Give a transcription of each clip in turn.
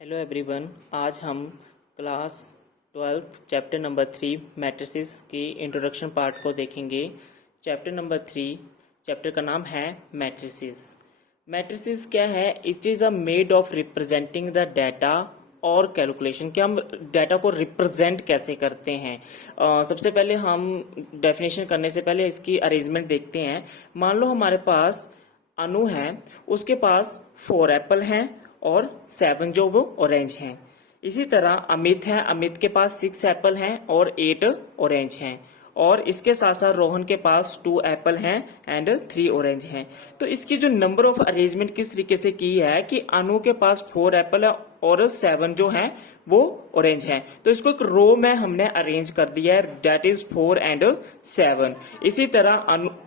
Hello everyone. आज हम class 12 chapter number 3 matrices की इंट्रोडक्शन पार्ट को देखेंगे। चैप्टर नंबर 3 चैप्टर का नाम है मैट्रिसेस। मैट्रिसेस क्या है? It is a made of representing the data और कैलकुलेशन। कि हम डाटा को रिप्रेजेंट कैसे करते हैं। सबसे पहले हम डेफिनेशन करने से पहले इसकी अरेंजमेंट देखते हैं। मान लो हमारे पास अनु है, उसके पास 4 एप्पल हैं और 7 जो वो ऑरेंज हैं। इसी तरह अमित है, अमित के पास 6 एप्पल हैं और 8 ऑरेंज हैं। और इसके साथ साथ रोहन के पास 2 एप्पल हैं एंड 3 ऑरेंज हैं। तो इसकी जो नंबर ऑफ अरेंजमेंट किस तरीके से की है कि अनु के पास 4 एप्पल है और 7 जो हैं वो ऑरेंज हैं। तो इसको एक रो में हमने अरेंज कर दिया है, दैट इज 4 एंड 7। इसी तरह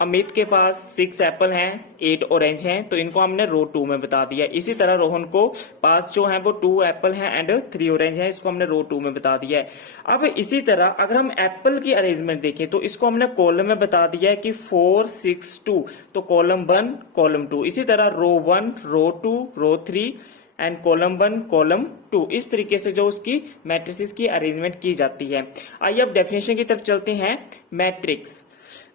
अमित के पास 6 एप्पल हैं, 8 ऑरेंज हैं, तो इनको हमने रो 2 में बता दिया। इसी तरह रोहन को पास जो है वो 2 एप्पल हैं एंड 3 ऑरेंज हैं, इसको हमने रो 2 में बता दिया है। अब इसी तरह अगर हम एप्पल की अरेंजमेंट देखें तो इसको हमने कॉलम में बता दिया है कि 4 6 2, तो कॉलम 1 कॉलम 2। इसी तरह रो 1 रो 2 रो 3 एंड कॉलम 1 कॉलम 2। इस तरीके से जो उसकी मैट्रिसेस की अरेंजमेंट की जाती है। आइए अब डेफिनेशन की तरफ चलते हैं। Matrix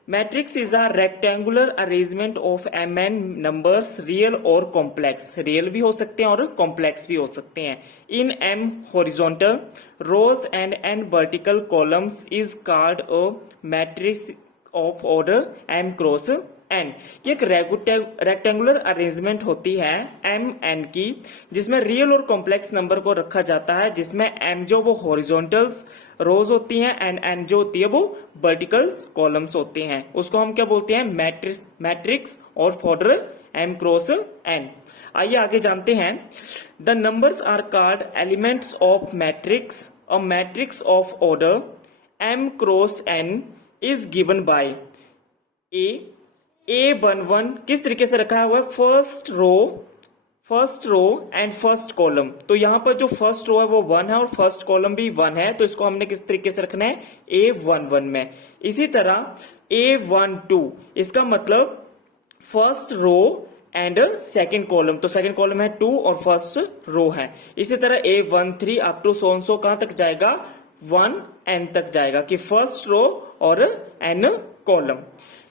matrix is a rectangular arrangement of m n numbers, real और कॉम्प्लेक्स। रियल भी हो सकते हैं और कॉम्प्लेक्स भी हो सकते हैं। In m horizontal rows and n vertical columns is called a matrix of order m cross n. ये एक रेक्टेंगुलर अरेंजमेंट होती है एम एन की, जिसमें रियल और कॉम्प्लेक्स नंबर को रखा जाता है, जिसमें एम जो वो हॉरिजॉन्टल्स रोज होती हैं एंड एन जो होती है वो वर्टिकल्स कॉलम्स होते हैं। उसको हम क्या बोलते हैं? Matrix of order m cross n. आइए आगे जानते हैं। The numbers are called elements of matrix. A matrix of order m cross n is given by A11 किस तरीके से रखा हुआ है? First row and first column. तो यहां पर जो फर्स्ट रो है वो 1 है और फर्स्ट कॉलम भी 1 है, तो इसको हमने किस तरीके से रखना है? A11 में। इसी तरह A12, इसका मतलब first row and second column, तो सेकेंड कॉलम है 2 और फर्स्ट रो है। इसी तरह A13 अप टू सो कहां तक जाएगा? 1 n तक जाएगा, कि फर्स्ट रो और n कॉलम।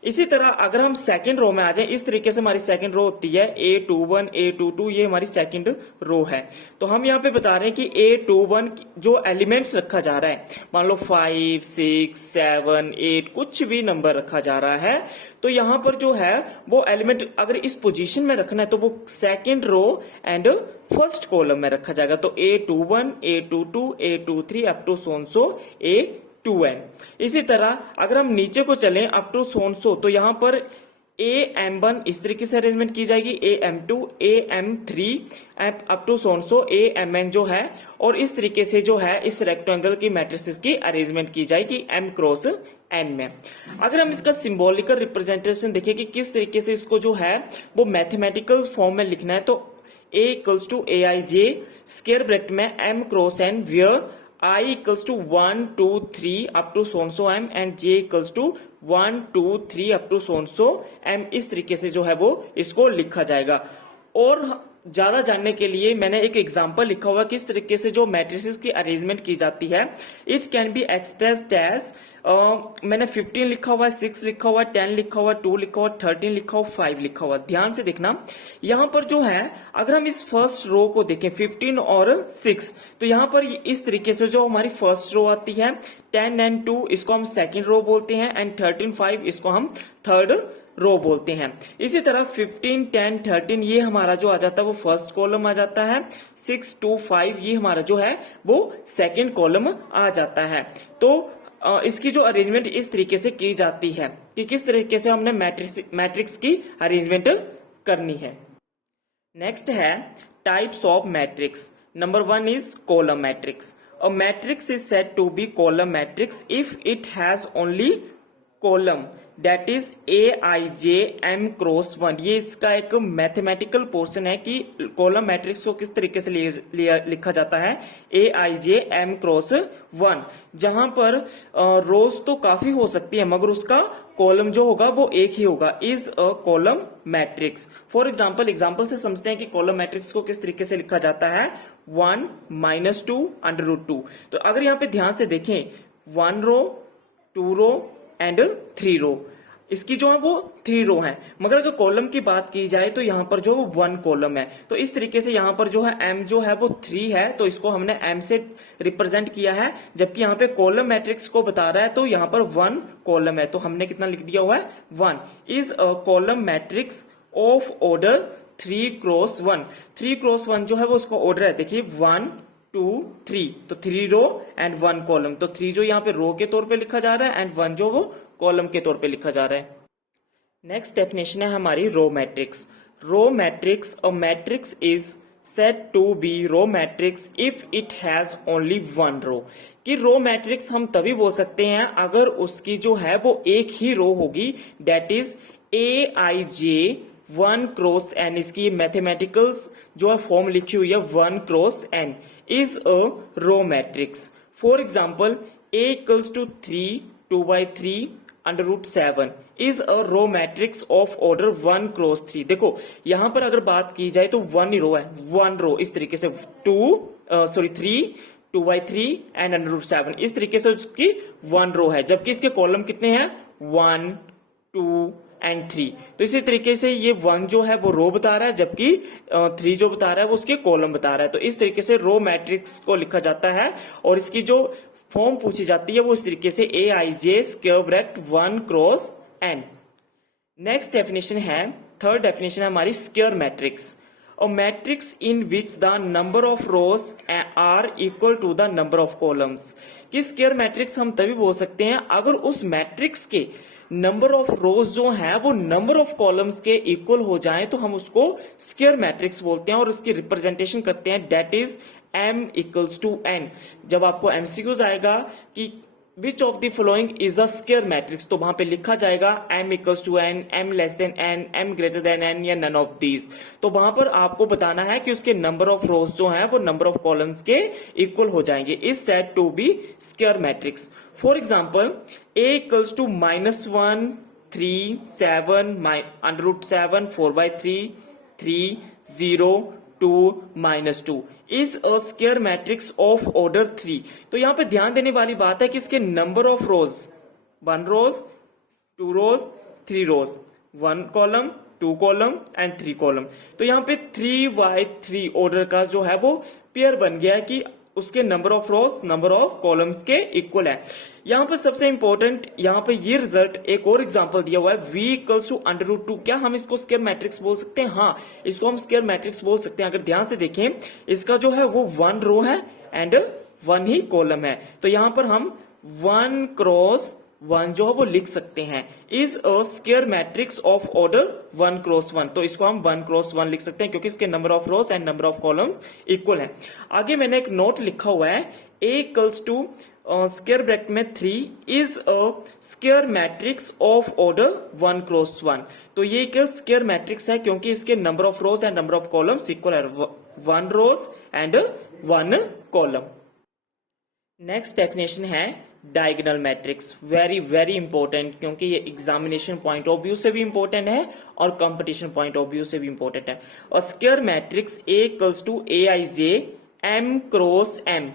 इसी तरह अगर हम सेकंड रो में आ जाए, इस तरीके से हमारी सेकंड रो होती है A21 A22, ये हमारी सेकंड रो है। तो हम यहाँ पे बता रहे हैं कि A21 जो एलिमेंट्स रखा जा रहा है, मान लो 5 6 7 8 कुछ भी नंबर रखा जा रहा है, तो यहाँ पर जो है वो एलिमेंट अगर इस पोजीशन में रखना है तो वो second row and first column में रखा जाएगा। तो A21 A22 A23 up to so A2n। इसी तरह अगर हम नीचे को चलें अप टू सो, तो यहां पर AM1 इस तरीके से अरेंजमेंट की जाएगी, AM2 AM3 up to so AMN जो है, और इस तरीके से जो है इस रेक्टेंगल की मैट्रिसेस की अरेंजमेंट की जाएगी M क्रॉस N में। अगर हम इसका सिंबॉलिकल रिप्रेजेंटेशन देखें कि किस तरीके से इसको जो है वो मैथमेटिकल फॉर्म में लिखना है, तो A equals to AIJ square bracket में M cross N where I equals to 1 2 3 up to so M and J equals to 1 2 3 up to so M। इस तरीके से जो है वो इसको लिखा जाएगा। और ज्यादा जानने के लिए मैंने एक एग्जांपल लिखा हुआ किस तरीके से जो मैट्रिसेस की अरेंजमेंट की जाती है। It can be expressed as, मैंने 15 लिखा हुआ है, 6 लिखा हुआ है, 10 लिखा हुआ है, 2 लिखा हुआ है, 13 लिखा हुआ, 5 लिखा हुआ। ध्यान से देखना, यहां पर जो है अगर हम इस फर्स्ट रो को देखें 15 और 6, तो यहां पर इस तरीके से जो हमारी फर्स्ट रो आती है 10 एंड 2 इसको हम सेकेंड रो बोलते हैं एंड 13 5 इसको हम थर्ड रो बोलते हैं। इसी तरह 15 10 13 ये हमारा जो आ जाता है वो फर्स्ट कॉलम आ जाता है, 6 2 5 ये हमारा जो है वो सेकेंड कॉलम आ जाता है। तो इसकी जो अरेंजमेंट इस तरीके से की जाती है कि किस तरीके से हमने मैट्रिक्स की अरेंजमेंट करनी है। नेक्स्ट है types of matrix. Number 1 is column matrix. A matrix is said to be column matrix if it has only column that is AIJM×1। ये इसका एक मैथमेटिकल पोर्शन है कि कॉलम मैट्रिक्स को किस तरीके से लिखा जाता है, AIJM×1, जहां पर रोज तो काफी हो सकती है मगर उसका कॉलम जो होगा वो एक ही होगा, is a column matrix. For example से समझते हैं कि कॉलम मैट्रिक्स को किस तरीके से लिखा जाता है, 1 - 2 √2। तो अगर यहाँ पे ध्यान से देखें, 1 रो 2 रो एंड 3 रो, इसकी जो है वो 3 रो है, मगर अगर कॉलम की बात की जाए तो यहाँ पर जो 1 कॉलम है। तो इस तरीके से यहाँ पर जो है m जो है वो 3 है, तो इसको हमने m से रिप्रेजेंट किया है, जबकि यहाँ पे कॉलम मैट्रिक्स को बता रहा है तो यहाँ पर 1 कॉलम है, तो हमने कितना लिख दिया हुआ है, 1 is a column matrix of order 3×1। 3×1 जो है वो उसका ऑर्डर है, देखिए 1 2 3, तो 3 रो एंड 1 कॉलम, तो 3 जो यहाँ पे रो के तौर पे लिखा जा रहा है एंड 1 जो वो कॉलम के तौर पे लिखा जा रहा है। नेक्स्ट डेफिनेशन है हमारी row matrix. Row matrix, a matrix is said to be row matrix if it has only 1 row. कि रो मैट्रिक्स हम तभी बोल सकते हैं अगर उसकी जो है वो एक ही रो होगी, दैट इज AIJ1×n। इसकी मैथमेटिकल्स जो है फॉर्म लिखी हुई है 1×n is a row matrix. For example A = 3 2/3 √7 is a row matrix of order 1×3। देखो यहां पर अगर बात की जाए तो 1 ही रो है, 1 रो इस तरीके से 3 2/3 एंड √7, इस तरीके से उसकी 1 रो है, जबकि इसके कॉलम कितने हैं, 1 2 एंड 3। तो इसी तरीके से ये 1 जो है वो रो बता रहा है, जबकि 3 जो बता रहा है वो उसके कॉलम बता रहा है। तो इस तरीके से रो मैट्रिक्स को लिखा जाता है, और इसकी जो फॉर्म पूछी जाती है वो इस तरीके से AIJ1×n। नेक्स्ट डेफिनेशन है, थर्ड डेफिनेशन है हमारी square matrix. A matrix in which the number of rows are equal to the number of columns. कि स्क्वायर मैट्रिक्स हम तभी बोल सकते हैं अगर उस मैट्रिक्स के नंबर ऑफ रोज जो है वो नंबर ऑफ कॉलम्स के इक्वल हो जाए तो हम उसको स्क्वायर मैट्रिक्स बोलते हैं, और उसकी रिप्रेजेंटेशन करते हैं दैट इज m = n। जब आपको MCQs आएगा कि which of the following is a square matrix, तो वहां पे लिखा जाएगा m = n, m n, m n या नन ऑफ दीज। तो वहां पर आपको बताना है कि उसके नंबर ऑफ रोज जो है वो नंबर ऑफ कॉलम्स के इक्वल हो जाएंगे, is said to be square matrix. For example A = -1 3 7 √7 4/3 3 0 2 -2 is a square matrix of order 3। तो यहां पे ध्यान देने वाली बात है कि इसके number of rows 1 rows 2 rows 3 rows, 1 column 2 column and 3 column. तो यहाँ पे 3/3 ऑर्डर का जो है वो पेयर बन गया है कि उसके number of rose number of columns के इक्वल है। यहाँ पर सबसे इंपॉर्टेंट यहाँ पे ये रिजल्ट, एक और एग्जांपल दिया हुआ है V = √2। क्या हम इसको स्क्वायर मैट्रिक्स बोल सकते हैं? हाँ, इसको हम स्क्वायर मैट्रिक्स बोल सकते हैं। अगर ध्यान से देखें, इसका जो है वो 1 रो है एंड 1 ही कॉलम है, तो यहाँ पर हम 1×1 जो है वो लिख सकते हैं, is a square matrix of order 1×1। तो इसको हम 1×1 लिख सकते हैं क्योंकि इसके number of rose and number of columns equal है। आगे मैंने एक नोट लिखा हुआ है, A = स्क्वायर ब्रैकेट में 3 is a square matrix of order 1×1। तो ये एक स्क्वायर मैट्रिक्स है क्योंकि इसके number of rose and number of columns equal है, 1 रोज एंड 1 कॉलम। नेक्स्ट डेफिनेशन है diagonal matrix. Very very important, क्योंकि ये एग्जामिनेशन पॉइंट ऑफ व्यू से भी इंपॉर्टेंट है और कंपटीशन पॉइंट ऑफ व्यू से भी इंपॉर्टेंट है। और square matrix A = AIJ_M×M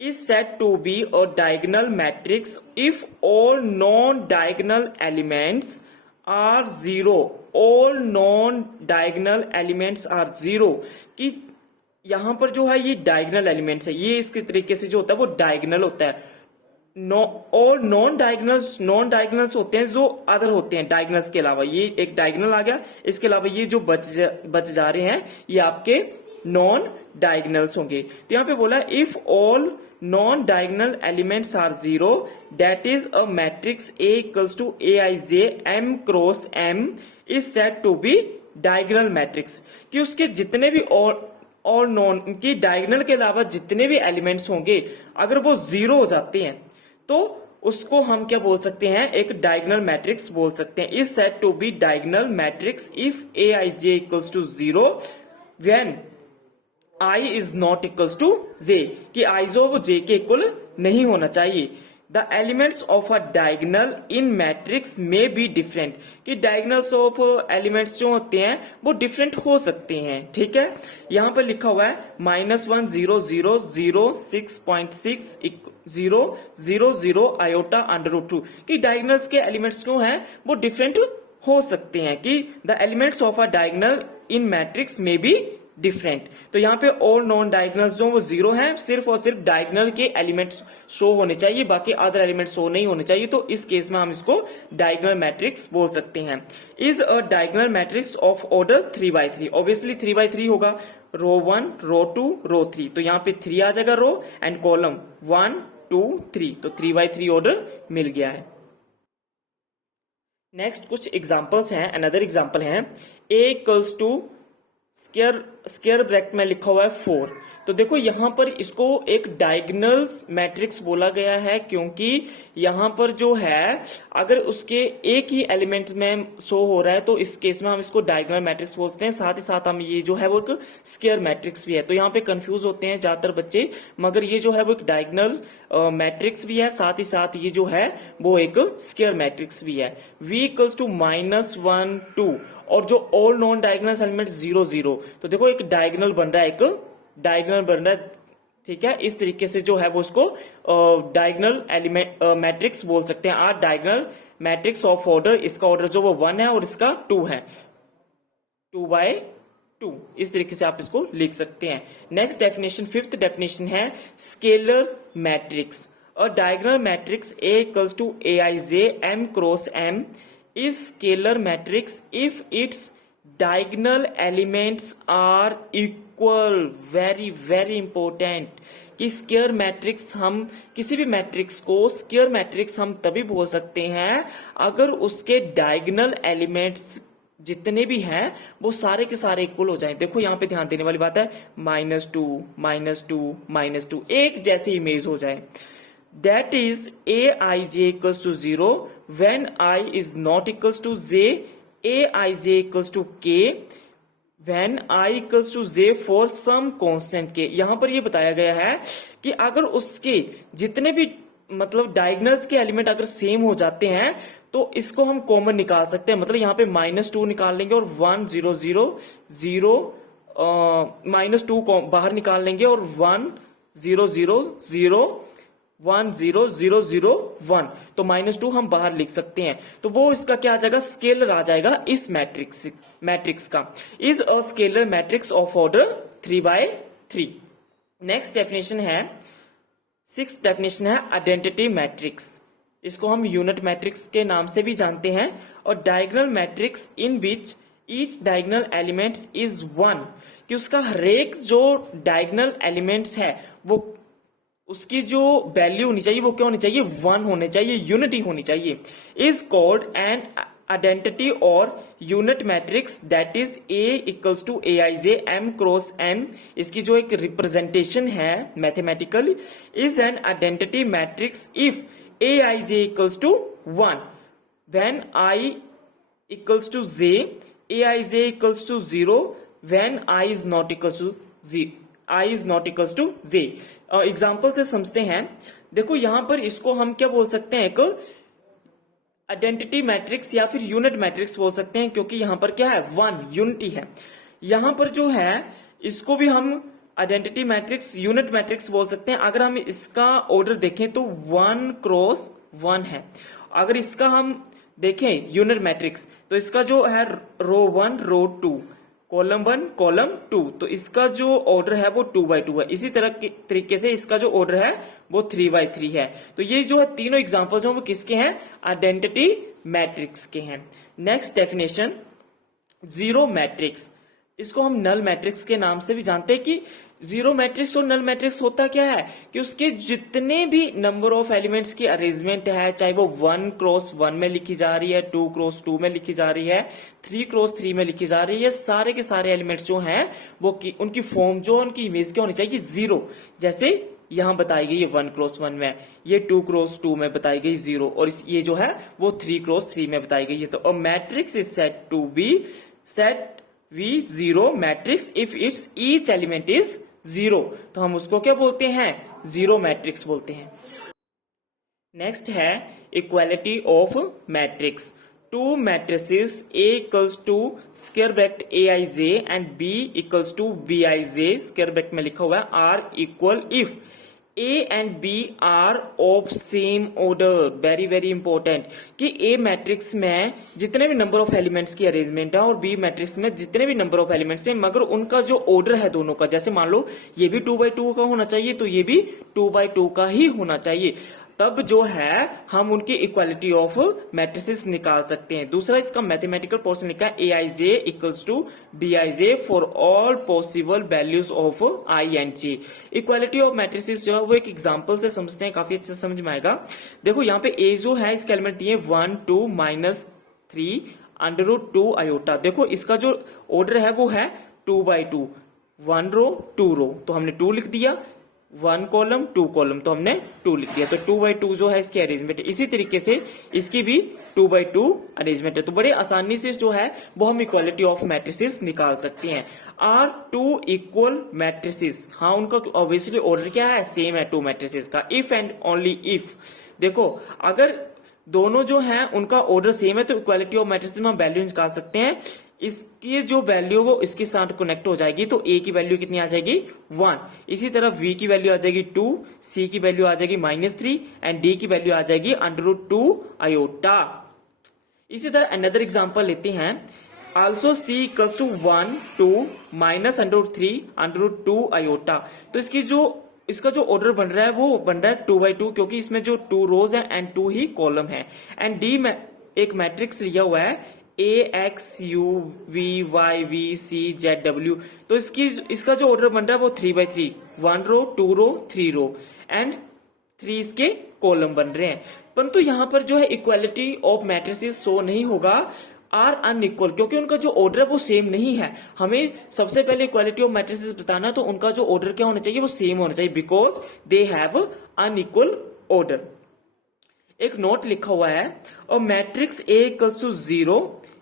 is said to be a diagonal matrix if all non-diagonal elements are 0. All non-diagonal elements are 0। कि यहां पर जो है ये डायगोनल एलिमेंट्स है, ये इसके तरीके से जो होता है वो डायगोनल होता है। और नॉन डायगोनल्स होते हैं जो अदर होते हैं डायगोनल्स के अलावा। ये एक डायगोनल आ गया, इसके अलावा ये जो बच जा रहे हैं ये आपके नॉन डायगोनल्स होंगे। तो यहाँ पे बोला if all non diagonal elements are 0 that is a matrix A = AIJ_M×M is said to be diagonal matrix. कि उसके जितने भी और नॉन की डायगोनल के अलावा जितने भी एलिमेंट्स होंगे अगर वो 0 हो जाते हैं तो उसको हम क्या बोल सकते हैं, एक डायगोनल मैट्रिक्स बोल सकते हैं। Is said to be diagonal matrix if a i j equals to 0 when i is not equals to j, कि आई जो वो जे के इक्वल नहीं होना चाहिए। The elements of a diagonal in matrix में बी डिफरेंट, कि डायगोनल्स ऑफ एलिमेंट्स जो होते हैं वो डिफरेंट हो सकते हैं। ठीक है, यहां पर लिखा हुआ है -1 0 0 0 6.6 0 0 0 आयोटा √2, कि डायगोनल्स के एलिमेंट्स जो हैं वो डिफरेंट हो सकते हैं, कि the elements of a diagonal in matrix में बी डिफरेंट। तो यहाँ पे ऑल नॉन डायगोनल्स जो वो 0 हैं, सिर्फ और सिर्फ डायगोनल के एलिमेंट्स शो होने चाहिए, बाकी अदर एलिमेंट शो नहीं होने चाहिए। तो इस केस में हम इसको डायगोनल मैट्रिक्स बोल सकते हैं। Is a diagonal matrix of order 3x3, obviously 3x3 होगा, रो 1 रो 2 रो 3, तो यहाँ पे 3 आ जाएगा रो एंड कॉलम 1 2 3, तो 3x3 ऑर्डर मिल गया है। नेक्स्ट कुछ एग्जांपल्स हैं, अनदर एग्जांपल है a equals to square bracket में लिखा हुआ है 4। तो देखो यहां पर इसको एक डायगोनल मैट्रिक्स बोला गया है, क्योंकि यहां पर जो है अगर उसके एक ही एलिमेंट में शो हो रहा है तो इस केस में हम इसको डायगोनल मैट्रिक्स बोलते हैं। साथ ही साथ हम ये जो है वो एक स्क्वायर मैट्रिक्स भी है। तो यहाँ पे कंफ्यूज होते हैं ज्यादातर बच्चे, मगर ये जो है वो एक डायगोनल मैट्रिक्स भी है, साथ ही साथ ये जो है वो एक स्क्वायर मैट्रिक्स भी है। v इक्वल्स टू -1 2 और जो ऑल नॉन डायगोनल एलिमेंट 0 0, तो देखो एक डायगोनल बन रहा है, एक डायगोनल बन रहा है। ठीक है, इस तरीके से जो है वो उसको डायगोनल एलिमेंट मैट्रिक्स बोल सकते हैं। Are diagonal matrix of order, इसका ऑर्डर जो वो 1 है और इसका 2 है, 2x2, इस तरीके से आप इसको लिख सकते हैं। नेक्स्ट डेफिनेशन, फिफ्थ डेफिनेशन है scalar matrix. A diagonal matrix A equals to aij m cross m is scalar matrix if its diagonal elements are equal। very very important कि स्क्वायर मैट्रिक्स, हम किसी भी मैट्रिक्स को square matrix हम तभी बोल सकते हैं अगर उसके डायगोनल एलिमेंट्स जितने भी हैं वो सारे के सारे इक्वल हो जाएं। देखो यहाँ पे ध्यान देने वाली बात है, -2 -2 -2 एक जैसी इमेज हो जाए। That is aij equals to 0 when I is not equals to j, aij equals to k when I equals to j for some constant k। यहाँ पर ये बताया गया है कि अगर उसके जितने भी मतलब डायगोनल्स के एलिमेंट अगर सेम हो जाते हैं तो इसको हम कॉमन निकाल सकते हैं। मतलब यहाँ पे -2 निकाल लेंगे और 1 0 0 0 -2 बाहर निकाल लेंगे और 1 0 0 0 1 0 0 0 1, तो -2 हम बाहर लिख सकते हैं। तो वो इसका क्या आ जाएगा, स्केलर आ जाएगा इस मैट्रिक्स का। Is a scalar matrix of order 3x3। Next definition है, सिक्स्थ डेफिनेशन है आइडेंटिटी मैट्रिक्स। इसको हम यूनिट मैट्रिक्स के नाम से भी जानते हैं। और diagonal matrix in which each diagonal elements is 1, कि उसका हरेक जो डायगोनल एलिमेंट्स है वो उसकी जो वैल्यू होनी चाहिए वो क्या होनी चाहिए, 1 होने चाहिए, यूनिटी होनी चाहिए। इज कॉल्ड एन आइडेंटिटी और unit matrix that is A equals to aij m cross n। इसकी जो एक रिप्रेजेंटेशन है mathematical, is an identity matrix if aij equals to 1 when I equals to j, aij equals to 0 when I is not equals to I is not equals to j। Example से समझते हैं। देखो यहां पर इसको हम क्या बोल सकते हैं, एक आइडेंटिटी मैट्रिक्स या फिर यूनिट मैट्रिक्स बोल सकते हैं, क्योंकि यहां पर क्या है, 1 यूनिटी है। यहां पर जो है इसको भी हम आइडेंटिटी मैट्रिक्स यूनिट मैट्रिक्स बोल सकते हैं। अगर हम इसका ऑर्डर देखें तो 1 क्रॉस 1 है। अगर इसका हम देखें यूनिट मैट्रिक्स तो इसका जो है रो 1 रो 2 कॉलम 1 कॉलम 2, तो इसका जो ऑर्डर है वो 2x2 है। इसी तरह के तरीके से इसका जो ऑर्डर है वो 3x3 है। तो ये जो है तीनों एग्जांपल्स वो किसके हैं, आइडेंटिटी मैट्रिक्स के हैं। Next definition, zero matrix. इसको हम नल मैट्रिक्स के नाम से भी जानते हैं। कि जीरो मैट्रिक्स और नल मैट्रिक्स होता क्या है कि उसके जितने भी नंबर ऑफ एलिमेंट्स की अरेंजमेंट है, चाहे वो 1 क्रॉस 1 में लिखी जा रही है, 2 क्रॉस 2 में लिखी जा रही है, 3 क्रॉस 3 में लिखी जा रही है, सारे के सारे एलिमेंट्स जो हैं वो उनकी फॉर्म जो उनकी इमेज क्या होनी चाहिए, जीरो। जैसे यहाँ बताई गई ये 1x1 में, ये 2x2 में बताई गई 0, और ये जो है वो 3x3 में बताई गई है। तो a matrix is said to be said we 0 matrix if it's each element is 0। तो हम उसको क्या बोलते हैं, 0 मैट्रिक्स बोलते हैं। नेक्स्ट है equality of matrix. Two matrices A equals to square bracket Aij and B equals to Bij, square bracket में लिखा हुआ है R equal if A and B are of same order. Very very important कि A matrix में जितने भी number of elements की arrangement है और B मैट्रिक्स में जितने भी नंबर ऑफ एलिमेंट्स हैं, मगर उनका जो ऑर्डर है दोनों का, जैसे मान लो ये भी 2x2 का होना चाहिए तो ये भी 2x2 का ही होना चाहिए, तब जो है हम उनकी इक्वालिटी ऑफ मैट्रिसेस निकाल सकते हैं। दूसरा इसका मैथमेटिकल पोर्शन लिखा है Aij equals to Bij for all possible values of I and J। Equality of matrices जो है वो एक एग्जांपल से समझते हैं, काफी अच्छे से समझ में आएगा। देखो यहाँ पे A जो है इसके एलिमेंट दिए 1 2 -3 √2 आयोटा। देखो इसका जो ऑर्डर है वो है 2x2, 1 रो 2 रो, तो हमने 2 लिख दिया, 1 कॉलम 2 कॉलम तो हमने 2 लिख दिया। तो 2x2 जो है इसकी अरेंजमेंट है। इसी तरीके से इसकी भी 2x2 अरेंजमेंट है। तो बड़े आसानी से जो है वो हम इक्वालिटी ऑफ मैट्रिसेस निकाल सकते हैं। आर 2 इक्वल मैट्रिसेस, हाँ उनका ऑब्वियसली ऑर्डर क्या है, सेम है 2 मैट्रिसेस का। इफ एंड ओनली इफ, देखो अगर दोनों जो है उनका ऑर्डर सेम है तो इक्वालिटी ऑफ मैट्रिसेस में हम वैल्यू निकाल सकते हैं। इसकी जो वैल्यू वो इसके साथ कनेक्ट हो जाएगी, तो A की वैल्यू कितनी आ जाएगी 1, इसी तरह V की वैल्यू आ जाएगी 2, C की वैल्यू आ जाएगी -3 एंड D की वैल्यू आ जाएगी √2 आयोटा। इसी तरह अनदर एग्जांपल लेते हैं। आल्सो C इक्वल्स टू 1 2 -√3 √2 आयोटा। तो इसका जो ऑर्डर बन रहा है वो बन रहा है 2x2, क्योंकि इसमें जो 2 रोज है एंड 2 ही कॉलम है। एंड D में एक मैट्रिक्स लिया हुआ है AX U V Y V C Z W। तो इसका जो ऑर्डर बन रहा है वो 3x3, 1 row 2 row 3 row and 3 इसके कॉलम बन रहे हैं। परंतु यहाँ पर जो है इक्वालिटी ऑफ मैट्रिसेस शो नहीं होगा, आर अनइक्वल, क्योंकि उनका जो ऑर्डर है वो सेम नहीं है। हमें सबसे पहले इक्वालिटी ऑफ मैट्रिसेस बताना है तो उनका जो ऑर्डर क्या होना चाहिए, वो सेम होना चाहिए, because they have unequal order. एक नोट लिखा हुआ है और मैट्रिक्स A इक्वल्स टू 0,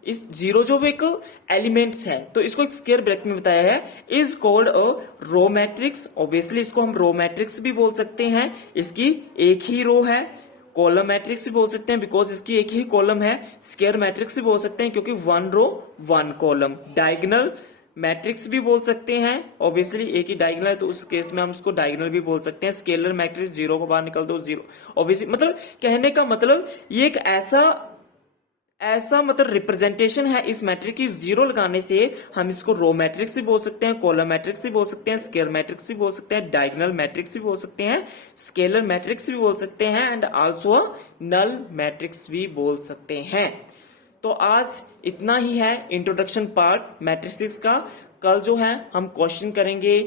इस 0 जो एक एलिमेंट्स है तो इसको एक स्क्वायर ब्रैकेट में बताया है, is called a row matrix. Obviously इसको हम रो मैट्रिक्स भी बोल सकते हैं, इसकी एक ही रो है। कॉलम मैट्रिक्स भी बोल सकते हैं बिकॉज इसकी एक ही कॉलम है। स्क्वायर मैट्रिक्स भी बोल सकते हैं क्योंकि 1 रो 1 कॉलम। डायगोनल मैट्रिक्स भी बोल सकते हैं, ऑब्वियसली एक ही डायगोनल है तो उस केस में हम उसको डायगोनल भी बोल सकते हैं। स्केलर मैट्रिक्स 0 को बाहर निकल दो 0, ऑब्वियसली मतलब कहने का मतलब ये एक ऐसा मतलब रिप्रेजेंटेशन है इस मैट्रिक्स की, 0 लगाने से हम इसको रो मैट्रिक्स भी बोल सकते हैं, कॉलम मैट्रिक्स भी बोल सकते हैं, स्क्वायर मैट्रिक्स भी बोल सकते हैं, डायगोनल मैट्रिक्स भी बोल सकते हैं, स्केलर मैट्रिक्स भी बोल सकते हैं एंड आल्सो नल मैट्रिक्स भी बोल सकते हैं। तो आज इतना ही है इंट्रोडक्शन पार्ट मैट्रिसेस का। कल जो है हम क्वेश्चन करेंगे।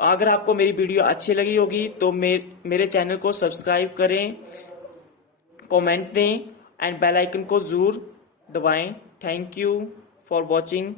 अगर आपको मेरी वीडियो अच्छी लगी होगी तो मेरे चैनल को सब्सक्राइब करें, कमेंट दें एंड बेल आइकन को जरूर दबाएं। Thank you for watching.